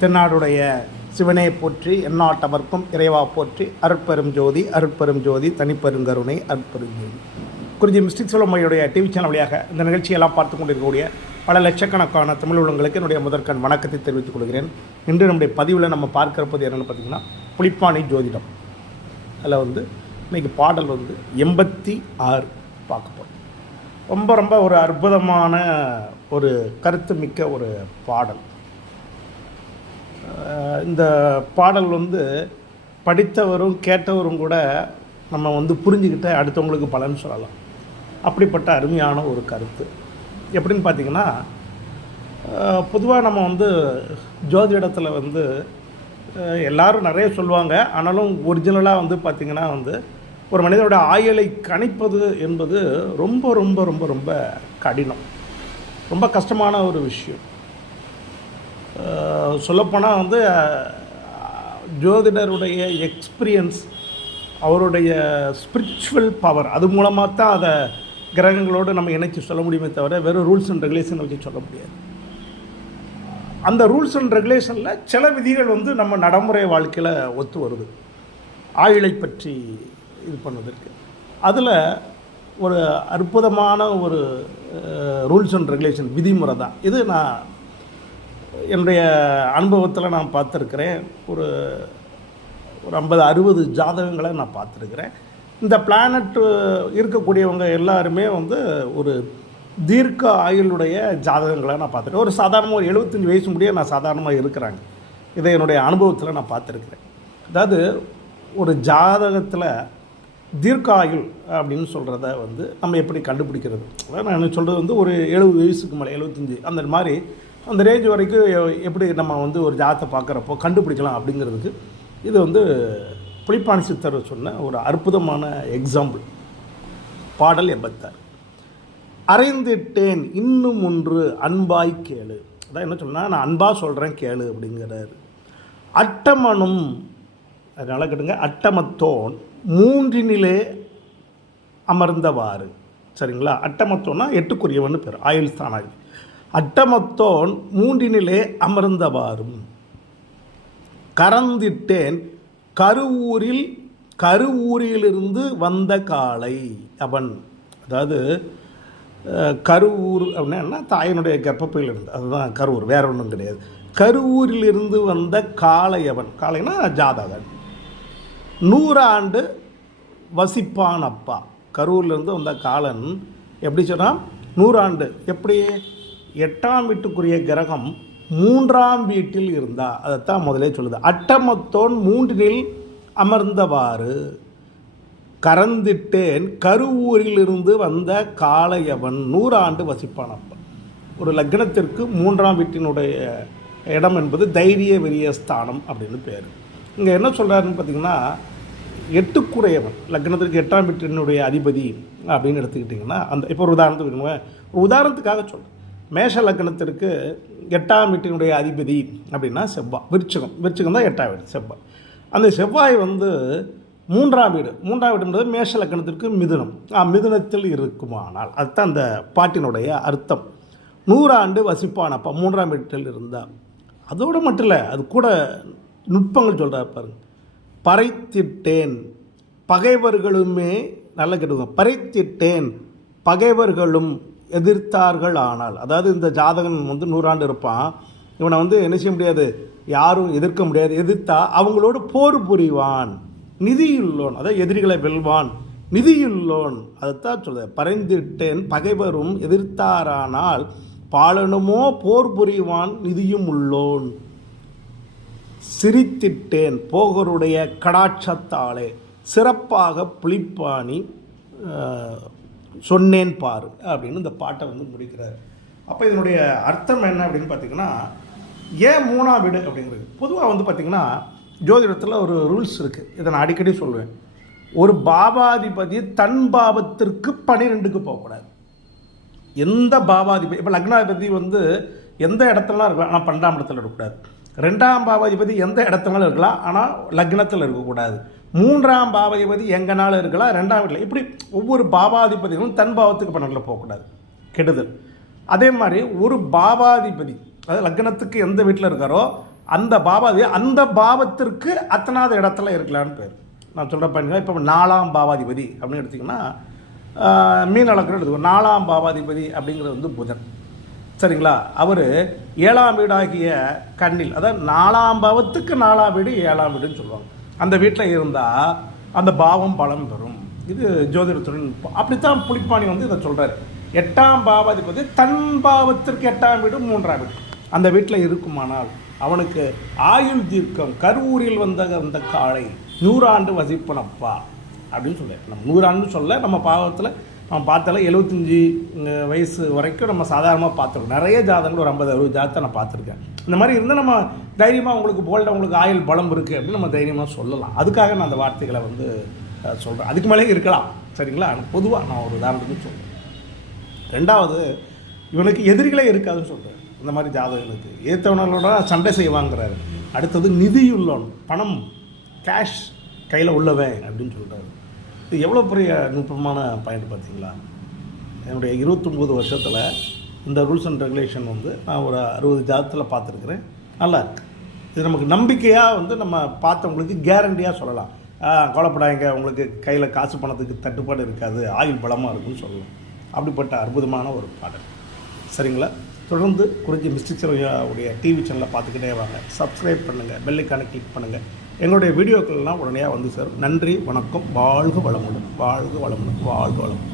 தென்னாடுடைய சிவனே போற்றி எந்நாட்டவர்க்கும் இறைவா போற்றி அருட்பெரும் ஜோதி அருட்பெரும் ஜோதி தனிப்பெருங்கருணை அருட்பெரும் ஜோதி குறிஞ்சி மிஸ்டிக் சோழமையுடைய டிவி சேனல் வழியாக இந்த நிகழ்ச்சியெல்லாம் பார்த்து கொண்டிருக்கக்கூடிய பல லட்சக்கணக்கான தமிழ் உள்ளங்களுக்கு என்னுடைய முதற்கண் வணக்கத்தை தெரிவித்துக் கொள்கிறேன். இன்று நம்முடைய பதிவில் நம்ம பார்க்கிறப்பது என்னென்னு பார்த்தீங்கன்னா புளிப்பானை ஜோதிடம். அதில் வந்து இன்னைக்கு பாடல் வந்து எண்பத்தி ஆறு பார்க்க போகிறோம் ரொம்ப ரொம்ப ஒரு அற்புதமான ஒரு கருத்து மிக்க ஒரு பாடல். இந்த பாடல் வந்து படித்தவரும் கேட்டவரும் கூட நம்ம வந்து புரிஞ்சுக்கிட்டு அடுத்தவங்களுக்கு பலன் சொல்லலாம். அப்படிப்பட்ட அருமையான ஒரு கருத்து. எப்படின்னு பார்த்தீங்கன்னா பொதுவாக நம்ம வந்து ஜோதிடத்தில் வந்து அஹ், எல்லாரும் நிறைய சொல்லுவாங்க. ஆனாலும் ஒரிஜினலாக வந்து பார்த்திங்கன்னா வந்து ஒரு மனிதனோட ஆயுளை கணிப்பது என்பது ரொம்ப ரொம்ப ரொம்ப ரொம்ப கடினம். ரொம்ப கஷ்டமான ஒரு விஷயம். சொல்லப்போனால் வந்து ஜோதிடருடைய எக்ஸ்பீரியன்ஸ் அவருடைய ஸ்பிரிச்சுவல் பவர் அது மூலமாக தான் அதை கிரகங்களோடு நம்ம இணைச்சி சொல்ல முடியுமே தவிர வெறும் ரூல்ஸ் அண்ட் ரெகுலேஷன் வச்சு சொல்ல முடியாது. அந்த ரூல்ஸ் அண்ட் ரெகுலேஷனில் சில விதிகள் வந்து நம்ம நடைமுறை வாழ்க்கையில் ஒத்து வருது. ஆயுளை பற்றி இது பண்ணதற்கு அதில் ஒரு அற்புதமான ஒரு ரூல்ஸ் அண்ட் ரெகுலேஷன் விதிமுறை தான். இது நான் என்னுடைய அனுபவத்தில் நான் பார்த்துருக்கிறேன். ஒரு ஒரு ஐம்பது அறுபது ஜாதகங்களை நான் பார்த்துருக்கிறேன். இந்த பிளானட் இருக்கக்கூடியவங்க எல்லாருமே வந்து ஒரு தீர்க்க ஆயுளுடைய ஜாதகங்களை நான் பார்த்துருக்கேன். ஒரு சாதாரணமாக ஒரு எழுபத்தஞ்சி வயசு முடிய நான் சாதாரணமாக இருக்கிறாங்க. இதை என்னுடைய அனுபவத்தில் நான் பார்த்துருக்குறேன். அதாவது ஒரு ஜாதகத்தில் தீர்க்காயுள் அப்படின்னு சொல்கிறத வந்து நம்ம எப்படி கண்டுபிடிக்கிறது? அதாவது நான் சொல்கிறது வந்து ஒரு எழுபது வயசுக்கு மேலே எழுபத்தஞ்சி அந்த மாதிரி அந்த ரேஞ்ச் வரைக்கும் எ- எப்படி நம்ம வந்து ஒரு ஜாதத்தை பார்க்குறப்போ கண்டுபிடிக்கலாம் அப்படிங்கிறதுக்கு இது வந்து புலிப்பாணி சித்தர் சொன்ன ஒரு அற்புதமான எக்ஸாம்பிள் பாடல் எண்பத்தாறு. அறைந்திட்டேன் இன்னும் ஒன்று அன்பாய் கேளு. அதான் என்ன சொன்னால் நான் அன்பாக சொல்கிறேன் கேளு அப்படிங்கிறாரு. அட்டமனும் அதனால் கேட்டுங்க அட்டமத்தோன் மூன்றினிலே அமர்ந்தவாறு. சரிங்களா? அட்டமத்தோன்னா எட்டுக்குரியவன் பேர் ஆயுள் ஸ்தானாகி அட்டமத்தோன் மூன்றினிலே அமர்ந்தவாறும் கறந்திட்டேன் கருவூரில் கருவூரிலிருந்து வந்த காளை அவன். அதாவது கருவூர் அப்படின்னா தாயினுடைய கர்ப்பப்பையில் இருந்து அதுதான் கருவூர் வேற ஒன்றும் கிடையாது. கருவூரிலிருந்து வந்த காளை அவன். காளைனா ஜாதகன். நூறாண்டு வசிப்பான் அப்பா கரூர்லேருந்து வந்த காலன் எப்படி சொன்னால் நூறாண்டு. எப்படி? எட்டாம் வீட்டுக்குரிய கிரகம் மூன்றாம் வீட்டில் இருந்தா. அதைத்தான் முதலே சொல்லுது. அட்டமத்தோன் மூன்றினில் அமர்ந்தவாறு கறந்திட்டேன். கருவூரிலிருந்து வந்த காளையவன் நூறாண்டு வசிப்பான் ஒரு லக்னத்திற்கு மூன்றாம் வீட்டினுடைய இடம் என்பது தைரிய வெறிய ஸ்தானம் அப்படின்னு பேர். இங்கே என்ன சொல்கிறாருன்னு பார்த்தீங்கன்னா எட்டுக்குறையவன் லக்னத்திற்கு எட்டாம் வீட்டினுடைய அதிபதி அப்படின்னு எடுத்துக்கிட்டிங்கன்னா அந்த இப்போ ஒரு உதாரணத்துக்கு ஒரு உதாரணத்துக்காக சொல்கிறேன் மேஷ லக்னத்திற்கு எட்டாம் வீட்டினுடைய அதிபதி அப்படின்னா செவ்வாய் விருச்சகம். விருச்சகம் தான் எட்டாம் வீடு செவ்வாய் அந்த செவ்வாய் வந்து மூன்றாம் வீடு. மூன்றாம் வீடு என்பது மேஷ லக்கணத்திற்கு மிதுனம். ஆ, மிதுனத்தில் இருக்குமானால் அதுதான் அந்த பாட்டினுடைய அர்த்தம். நூறாண்டு வசிப்பான் அப்பா மூன்றாம் வீட்டில் இருந்தால் அதோடு மட்டும் இல்லை அது கூட நுட்பங்கள் சொல்கிறார் பாருங்க. பறைத்திட்டேன் பகைவர்களுமே நல்ல கேட்டுக்கோங்க. பறைத்திட்டேன் பகைவர்களும் எதிர்த்தார்கள் ஆனால் அதாவது இந்த ஜாதகன் வந்து நூறாண்டு இருப்பான் இவனை வந்து என்ன செய்ய முடியாது? யாரும் எதிர்க்க முடியாது. எதிர்த்தா அவங்களோடு போர் புரிவான். நிதியுள்ளோன் அதாவது எதிரிகளை வெல்வான். நிதியுள்ளோன் அதைத்தான் சொல்ல பறைந்திட்டேன் பகைவரும் எதிர்த்தாரானால் பாலனுமோ போர் புரிவான் நிதியும் உள்ளோன். சிரித்திட்டேன் போகருடைய கடாட்சத்தாலே சிறப்பாக புளிப்பாணி சொன்னேன் பாரு அப்படின்னு இந்த பாட்டை வந்து முடிக்கிறார். அப்போ இதனுடைய அர்த்தம் என்ன அப்படின்னு பார்த்தீங்கன்னா ஏன் மூணா வீடு அப்படிங்கிறது. பொதுவாக வந்து பார்த்திங்கன்னா ஜோதிடத்தில் ஒரு ரூல்ஸ் இருக்குது இதை நான் அடிக்கடி சொல்லுவேன் ஒரு பாபாதிபதி தன் பாவத்திற்கு பனிரெண்டுக்கு போகக்கூடாது. எந்த பாபாதிபதி இப்போ லக்னாதிபதி வந்து எந்த இடத்துலலாம் இருக்கலாம் ஆனால் பன்னெண்டாம் இடத்துல இருக்கக்கூடாது. ரெண்டாம் பாவாதிபதி எந்த இடத்துலனாலும் இருக்கலாம் ஆனால் லக்னத்தில் இருக்கக்கூடாது. மூன்றாம் பாவாதிபதி எங்கனாலும் இருக்கலாம் ரெண்டாம் வீட்டில். இப்படி ஒவ்வொரு பாவாதிபதிகளும் தன் பாவத்துக்கு பணத்தில் போகக்கூடாது. கெடுதல். அதே மாதிரி ஒரு பாவாதிபதி அதாவது லக்னத்துக்கு எந்த வீட்டில் இருக்காரோ அந்த பாவாதி அந்த பாவத்திற்கு அத்தனாவது இடத்துல இருக்கலான்னு பேர். நான் சொல்கிற பயணிகள் இப்போ நாலாம் பாவாதிபதி அப்படின்னு எடுத்திங்கன்னா ஆஹ், மீன் அளக்கிற எடுத்துக்கோ. நாலாம் பாவாதிபதி அப்படிங்கிறது வந்து புதன். சரிங்களா? அவர் ஏழாம் வீடாகிய கண்ணில் அதாவது நாலாம் பாவத்துக்கு நாலாம் வீடு ஏழாம் வீடுன்னு சொல்லுவாங்க. அந்த வீட்டில் இருந்தால் அந்த பாவம் பலம் பெறும் இது ஜோதிடத்துடன் அப்படித்தான் புளிப்பாணி வந்து இதை சொல்கிறாரு எட்டாம் பாவாதிபதி தன் பாவத்திற்கு எட்டாம் வீடு மூன்றாம் வீடு. அந்த வீட்டில் இருக்குமானால் அவனுக்கு ஆயுள் தீர்க்கம் கருவூரில் வந்த அந்த காளை நூறாண்டு வசிப்பனப்பா அப்படின்னு சொல்ல நம்ம நூறாண்டு சொல்ல நம்ம பாவத்தில் நம்ம பார்த்தாலும் எழுபத்தஞ்சி வயசு வரைக்கும் நம்ம சாதாரணமாக பார்த்துருக்கோம். நிறைய ஜாதகங்கள் ஒரு ஐம்பது அறுபது ஜாதகத்தை நான் பார்த்துருக்கேன். இந்த மாதிரி இருந்தால் நம்ம தைரியமாக உங்களுக்கு போல்ட உங்களுக்கு ஆயுள் பலம் இருக்குது அப்படின்னு நம்ம தைரியமாக சொல்லலாம். அதுக்காக நான் அந்த வார்த்தைகளை வந்து சொல்கிறேன் அதுக்கு மேலே இருக்கலாம். சரிங்களா? பொதுவாக நான் ஒரு உதாரணத்துக்கு சொல்கிறேன் ரெண்டாவது இவனுக்கு எதிரிகளே இருக்காதுன்னு சொல்கிறேன் இந்த மாதிரி ஜாதகங்களுக்கு. ஏற்றவனோட சண்டை செய்வாங்கிறாரு. அடுத்தது நிதியுள்ளவன் பணம் கேஷ் கையில் உள்ளவன் அப்படின்னு சொல்கிறாரு இது எவ்வளோ பெரிய நுட்பமான பாயிண்ட் பார்த்தீங்களா? என்னுடைய இருபத்தொம்போது வருஷத்தில் இந்த ரூல்ஸ் அண்ட் ரெகுலேஷன் வந்து நான் ஒரு அறுபது ஜாதத்தில் பார்த்துருக்குறேன். நல்லா இருக்குது இது நமக்கு நம்பிக்கையாக வந்து நம்ம பார்த்தவங்களுக்கு கேரண்டியாக சொல்லலாம். ஆ, உங்களுக்கு கையில் காசு பணத்துக்கு தட்டுப்பாடு இருக்காது. ஆயுள் பலமாக இருக்குன்னு சொல்லலாம். அப்படிப்பட்ட அற்புதமான ஒரு பாடல். சரிங்களா? தொடர்ந்து குறிஞ்சி மிஸ்டிக் உடைய டிவி சேனலை பார்த்துக்கிட்டே வாங்க. சப்ஸ்கிரைப் பண்ணுங்கள் பெல்லைக்கான கிளிக் பண்ணுங்கள் எங்களுடைய வீடியோக்கள்லாம் உடனே வந்து சார் நன்றி வணக்கம் வாழ்க வளமுடன் வாழ்க வளமுடன் வாழ்க வளமுடன்.